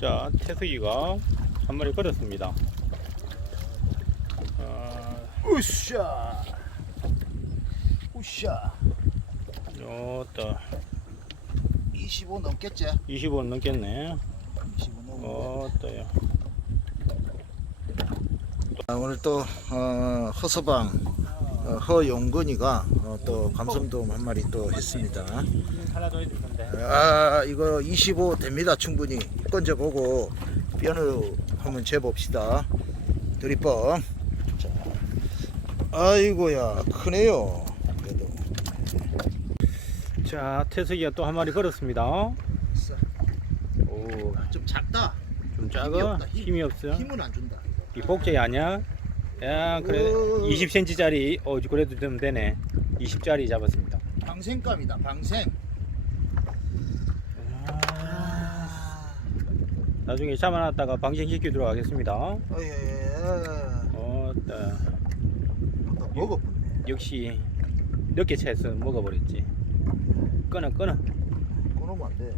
자, 태수기가 한 마리 걸었습니다. 아, 으쌰 으쌰 요또 25 넘겠지? 20원 넘겠네. 25 넘은 거 어, 또요. 아, 오늘 또 어, 허서방 어, 허용근이가 어, 또 감성돔 한 마리 또 했습니다. 아 이거 25 됩니다 충분히 건져 보고 뼈를 한번 재봅시다 드리뻥 자, 아이고야 크네요 그래도 자, 태수기가 또 한 마리 걸었습니다. 오, 좀 작다 좀 작아? 힘. 힘이 없어? 힘은 안 준다 이 복제 아니야? 야, 그래. 오. 20cm짜리, 어, 그래도 좀 되네. 20짜리 잡았습니다. 방생감이다 방생 아, 나중에 잡아놨다가 방생시키도록 하겠습니다. 어예 어, 따. 먹어보네 역시 늦게 채서 먹어버렸지. 끊어, 끊어. 끊으면 안돼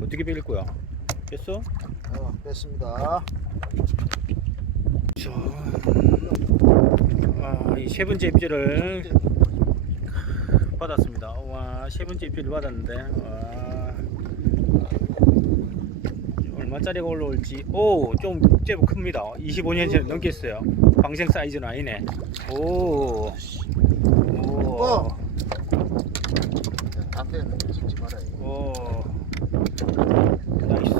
어떻게 빌릴 거야? 됐어? 어, 뺐습니다 자, 아, 이세 번째 입질을 받았습니다. 와, 세 번째 입질을 받았는데, 와, 얼마짜리가 올라올지, 오, 좀 제법 큽니다. 25년째 넘겠어요. 방생 사이즈는 아니네. 오, 오, 어. 앞에는 찍지 말아요 오, 나이스.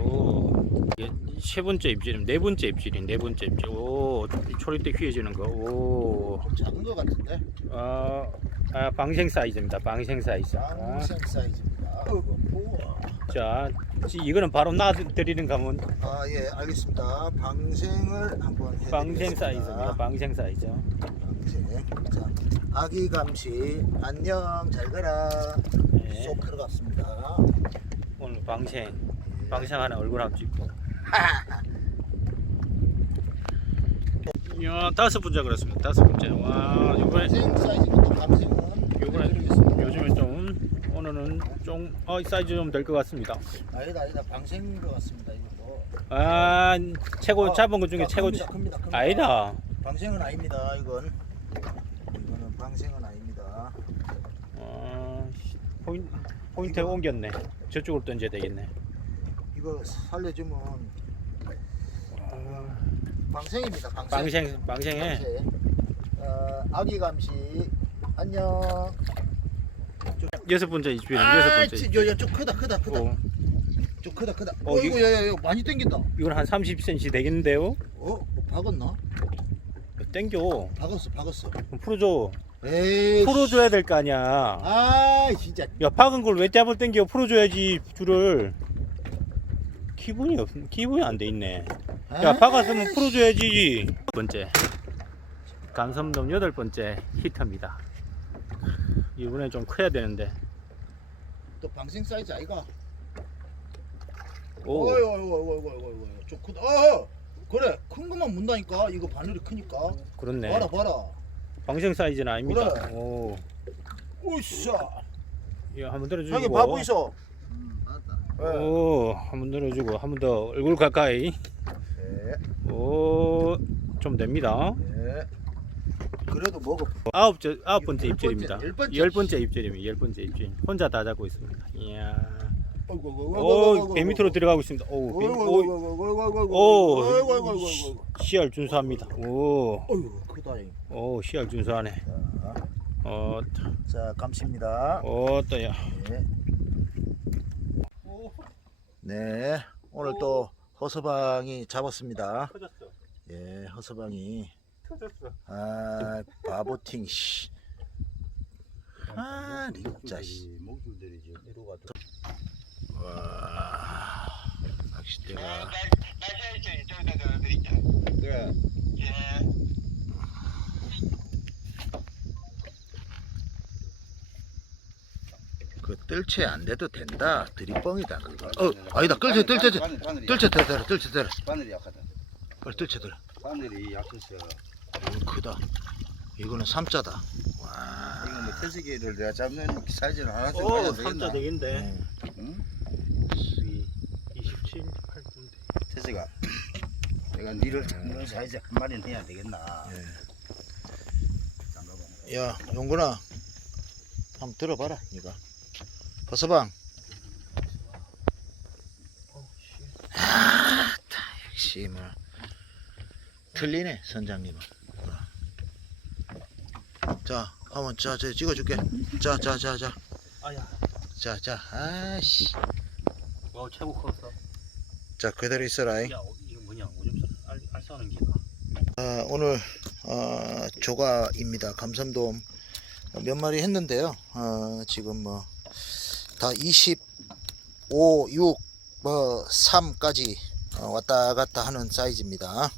오, 이게 세 번째 입질임, 네 번째 입질임, 네 번째 입질. 오, 초리 때 휘어지는 거. 오, 좀 작은 것 같은데 아, 아 방생 사이즈입니다. 방생 사이즈. 아, 방생 사이즈입니다 우와. 자, 지- 이거는 바로 놔드리는 가면 아, 예, 알겠습니다. 방생을 한번 해드리겠습니다. 방생 사이즈입니다. 방생 사이즈. 방생. 자, 아기 감시 안녕 잘 가라. 네. 쏙 들어갔습니다. 오늘 방생, 방생하는 얼굴 한번 찍고. 야, 다섯 번째 그렇습니다. 다섯 번째. 와, 이번에 요번에. 요즘에 좀 오늘은 좀 어, 사이즈 좀 될 것 같습니다. 아니다, 아니다. 방생인 것 같습니다. 이것도. 아, 최고 어, 잡은 것 중에 아, 최고 큽니다, 큽니다, 큽니다. 아니다. 방생은 아닙니다. 이건 이거는 방생은 아닙니다. 어, 포인, 포인트 옮겼네. 저쪽으로 던져야 되겠네. 이거 살려주면 어, 방생입니다. 방생. 방생 방생해. 방생. 어, 아기 감시 안녕. 여섯 번째 입질, 여섯 아, 번째. 지- 좀 크다, 크다, 크다. 어, 좀 크다, 크다. 어, 어, 이거, 야, 야, 야, 많이 땡긴다. 이건 한 30cm 되겠는데요? 어, 뭐 박았나? 땡겨. 박았어, 박았어. 그럼 풀어줘. 에이. 풀어줘야 될 거 아니야. 아, 진짜. 야, 박은 걸 왜 잡을 땡겨? 풀어줘야지 줄을. 기분이 없, 기분이 안 돼 있네. 야, 아, 박았으면 풀어줘야지. 첫 번째. 감섬돔 여덟 번째 히터입니다. 이번에 좀 커야 되는데. 또 방생 사이즈 아이가? 오, 어이, 어이, 어이, 어이, 어이, 어이. 좀 크다. 어, 그래. 큰 것만 문다니까. 이거 바늘이 크니까. 그렇네. 봐라, 봐라. 방생 사이즈는 아닙니다. 그래. 오, 으쌰. 이거 한번 들어주고. 형이 바보 있어. 음, 맞다. 오, 한번 들어주고, 한 번 더 얼굴 가까이. 예, 오, 좀 됩니다. 예. 그래도 먹어. 아홉, 째, 아홉 번째 열 입질입니다. 열 번째. 열 번째 입질입니다. 열 번째 입질. 혼자 다 잡고 있습니다. 이야. 오, 배 밑으로 들어가고 있습니다. 오, 배, 오, 오. 시알 준수합니다. 오. 오, 시알 준수하네. 자, 어, 자, 감사합니다. 어, 또야. 네. 네, 오늘 또 허서방이 잡았습니다. 터졌어. 예, 허서방이 터졌어. 아 바보팅 씨. 아, 진짜 씨. 목줄들이 지금 이러가 와, 낚싯대가 날씨 저기다 넣어드릴게요. 그래 예. 그 뜰채 안 돼도 된다. 드립뻥이다 그거. 어, 아니다. 뜰채 뜰채 들어 뜰채 들어. 약- 바늘이 약하다 빨리 뜰채 들어. 바늘이 약해서 이건 크다. 이거는 삼자다. 와. 이거 뭐 태세기를 내가 잡는 사이즈는 하나 좀 오, 가져야 삼자 되겠나 되겠는데. 네. 응? 이, 이 78도인데. 태세가 내가 니를 잡는 사이즈 한 마리는 해야 되겠나. 예. 잠깐만. 야, 용근아. 한번 들어봐라, 니가. 허서방. 아, 다 역시 뭐 틀리네, 선장님은. 어. 자, 한번 자, 저 찍어줄게. 자, 자, 자, 자, 아야. 자, 자. 아씨. 와 최고 컸어. 자, 그대로 있어라. 잉. 야 어, 이거 뭐냐? 오줌 싸- 알, 알 싸는 기가. 아, 오늘 어, 조가입니다. 감삼돔 몇 마리 했는데요. 어, 지금 뭐 다 25, 6, 뭐 3까지 왔다 갔다 하는 사이즈입니다.